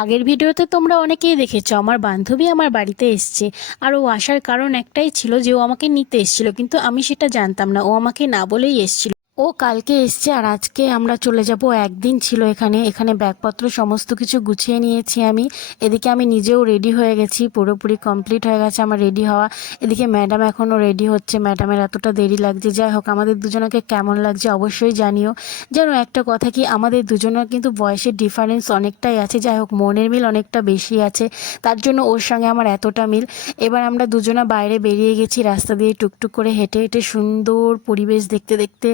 আগের ভিডিওতে তোমরা অনেকেই দেখেছো আমার বান্ধবী আমার বাড়িতে এসছে। আর ও আসার কারণ একটাই ছিল যে ও আমাকে নিতে এসেছিল, কিন্তু আমি সেটা জানতাম না, ও আমাকে না বলেই এসেছিল। ও কালকে এসছে আর আজকে আমরা চলে যাব। একদিন ছিল এখানে এখানে ব্যাগপত্র সমস্ত কিছু গুছিয়ে নিয়েছি আমি। এদিকে আমি নিজেও রেডি হয়ে গেছি, পুরোপুরি কমপ্লিট হয়ে গেছে আমার রেডি হওয়া। এদিকে ম্যাডাম এখনও রেডি হচ্ছে, ম্যাডামের এতটা দেরি লাগছে। যাই হোক, আমাদের দুজনকে কেমন লাগছে অবশ্যই জানিও। যেন একটা কথা কি, আমাদের দুজনের কিন্তু বয়সের ডিফারেন্স অনেকটাই আছে। যাই হোক, মনের মিল অনেকটা বেশি আছে, তার জন্য ওর সঙ্গে আমার এতটা মিল। এবার আমরা দুজনা বাইরে বেরিয়ে গেছি, রাস্তা দিয়ে টুকটুক করে হেঁটে হেঁটে সুন্দর পরিবেশ দেখতে দেখতে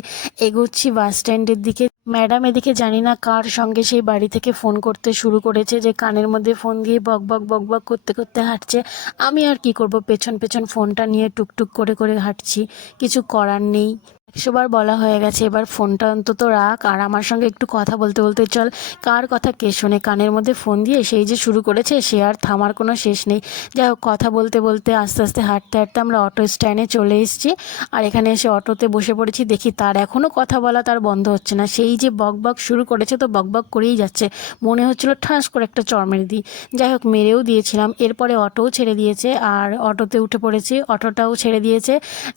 এগোচ্ছি বাস স্ট্যান্ডের দিকে। ম্যাডাম এদিকে জানি না কার সঙ্গে সেই বাড়ি থেকে ফোন করতে শুরু করেছে, যে কানের মধ্যে ফোন দিয়ে বক বক বক বক করতে করতে হাঁটছে। আমি আর কি করব, পেছন পেছন ফোনটা নিয়ে টুকটুক করে করে হাঁটছি, কিছু করার নেই। 100বার বলা হয়ে গেছে, এবার ফোনটা অন্তত রাখ আর আমার সঙ্গে একটু কথা বলতে বলতে চল। কার কথা কে শোনে, কানের মধ্যে ফোন দিয়ে সেই যে শুরু করেছে, সে আর থামার কোনো শেষ নেই। যাই হোক, কথা বলতে বলতে আস্তে আস্তে হাঁটতে হাঁটতে আমরা অটো স্ট্যান্ডে চলে এসেছি। আর এখানে এসে অটোতে বসে পড়েছি। দেখি তার এখনও কথা বলা তার বন্ধ হচ্ছে না, সেই যে বক বক শুরু করেছে তো বক বক করেই যাচ্ছে। মনে হচ্ছিল ঠাস করে একটা চড় মেরে দিই। যাই হোক, মেরেও দিয়েছিলাম। এরপরে অটোও ছেড়ে দিয়েছে আর অটোতে উঠে পড়েছি, অটোটাও ছেড়ে দিয়েছে।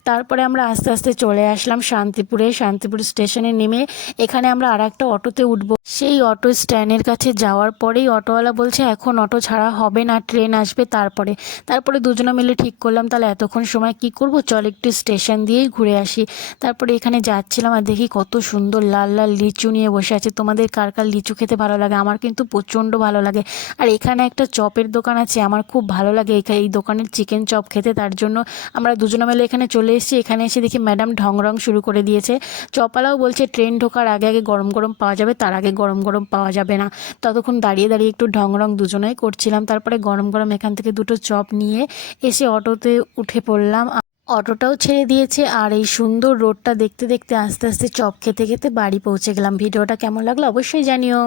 তারপরে আমরা আস্তে আস্তে চলে আসলাম শান্তিপুর স্টেশনে নেমে এখানে আমরা আর একটা অটোতে উঠবো। সেই অটো স্ট্যান্ডের কাছে যাওয়ার পরেই অটোওয়ালা বলছে এখন অটো ছাড়া হবে না, ট্রেন আসবে তারপরে। তারপরে দুজনে মিলে ঠিক করলাম তাহলে এতক্ষণ সময় কি করব, চল একটু স্টেশন দিয়েই ঘুরে আসি। তারপরে এখানে যাচ্ছিলাম আর দেখি কত সুন্দর লাল লাল লিচু নিয়ে বসে আছে। তোমাদের কার কার লিচু খেতে ভালো লাগে? আমার কিন্তু প্রচণ্ড ভালো লাগে। আর এখানে একটা চপের দোকান আছে, আমার খুব ভালো লাগে এই দোকানের চিকেন চপ খেতে, তার জন্য আমরা দুজনে মিলে এখানে চলে এসেছি। এখানে এসে দেখি ম্যাডাম ঢং রং শুরু করে দিয়েছে। চপালাও বলছে ট্রেন ঢোকার আগে আগে গরম গরম পাওয়া যাবে, তার আগে গরম গরম পাওয়া যাবে না। ততক্ষণ দাঁড়িয়ে দাঁড়িয়ে একটু ঢং রং দুজনেই করছিলাম। তারপরে গরম গরম এখান থেকে দুটো চপ নিয়ে এসে অটোতে উঠে পড়লাম। অটোটাও ছেড়ে দিয়েছে আর এই সুন্দর রোডটা দেখতে দেখতে আস্তে আস্তে চপ খেতে খেতে বাড়ি পৌঁছে গেলাম। ভিডিওটা কেমন লাগলো অবশ্যই জানিও।